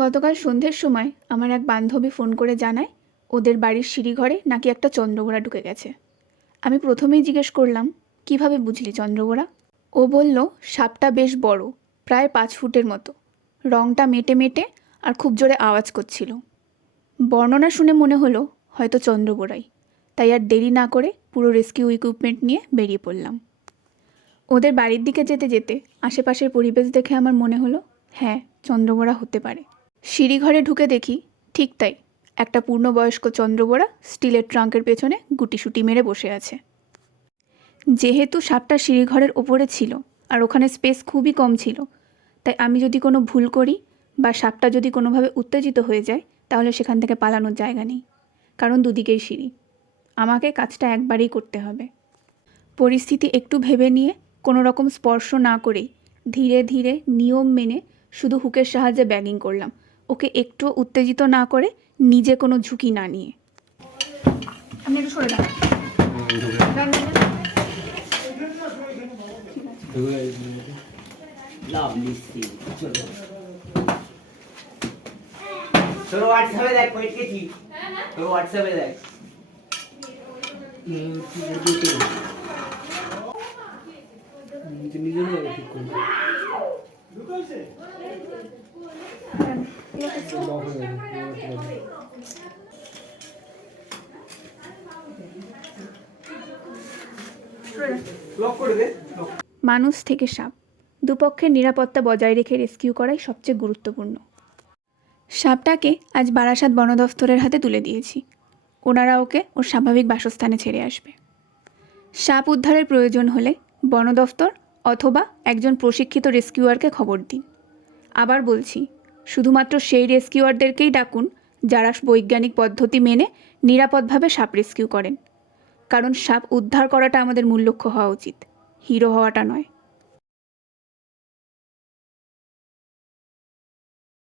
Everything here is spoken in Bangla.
গতকাল সন্ধ্যের সময় আমার এক বান্ধবী ফোন করে জানায় ওদের বাড়ির সিঁড়িঘরে নাকি একটা চন্দ্রবোড়া ঢুকে গেছে। আমি প্রথমেই জিজ্ঞেস করলাম, কিভাবে বুঝলি চন্দ্রবোড়া? ও বলল, সাপটা বেশ বড়, প্রায় 5 ফুটের মতো, রঙটা মেটে মেটে আর খুব জোরে আওয়াজ করছিল। বর্ণনা শুনে মনে হলো হয়তো চন্দ্রবোড়াই। তাই আর দেরি না করে পুরো রেস্কিউ ইকুইপমেন্ট নিয়ে বেরিয়ে পড়লাম। ওদের বাড়ির দিকে যেতে যেতে আশেপাশের পরিবেশ দেখে আমার মনে হলো, হ্যাঁ, চন্দ্রবোড়া হতে পারে। সিঁড়িঘরে ঢুকে দেখি ঠিক তাই, একটা পূর্ণবয়স্ক চন্দ্রবোড়া স্টিলের ট্রাঙ্কের পেছনে গুটিসুটি মেরে বসে আছে। যেহেতু সাপটা সিঁড়িঘরের ওপরে ছিল আর ওখানে স্পেস খুবই কম ছিল, তাই আমি যদি কোনো ভুল করি বা সাপটা যদি কোনোভাবে উত্তেজিত হয়ে যায়, তাহলে সেখান থেকে পালানোর জায়গা নেই, কারণ দুদিকেই সিঁড়ি। আমাকে কাজটা একবারেই করতে হবে। পরিস্থিতি একটু ভেবে নিয়ে কোনো রকম স্পর্শ না করেই ধীরে ধীরে নিয়ম মেনে শুধু হুকের সাহায্যে ব্যাগিং করলাম, ওকে একটুও উত্তেজিত না করে, নিজে কোনো ঝুঁকি না নিয়ে। আপনি একটু সরে দাঁড়ান। তোর হোয়াটসঅ্যাপে দেখ কইতে কি তোর হোয়াটসঅ্যাপে দেখ নিজে নিজে ঠিক করব ঢুকাইছে লক করে দে। মানুষ থেকে সাপ, দুপক্ষের নিরাপত্তা বজায় রেখে রেস্কিউ করাই সবচেয়ে গুরুত্বপূর্ণ। সাপটাকে আজ বারাসাত বন দফতরের হাতে তুলে দিয়েছি। ওনারা ওকে ওর স্বাভাবিক বাসস্থানে ছেড়ে আসবে। সাপ উদ্ধারের প্রয়োজন হলে বন দফতর অথবা একজন প্রশিক্ষিত রেস্কিউয়ারকে খবর দিন। আবার বলছি, শুধুমাত্র সেই রেস্কিউয়ারদেরকেই ডাকুন যারা বৈজ্ঞানিক পদ্ধতি মেনে নিরাপদভাবে সাপ রেস্কিউ করেন, কারণ সাপ উদ্ধার করাটা আমাদের মূল লক্ষ্য হওয়া উচিত, হিরো হওয়াটা নয়।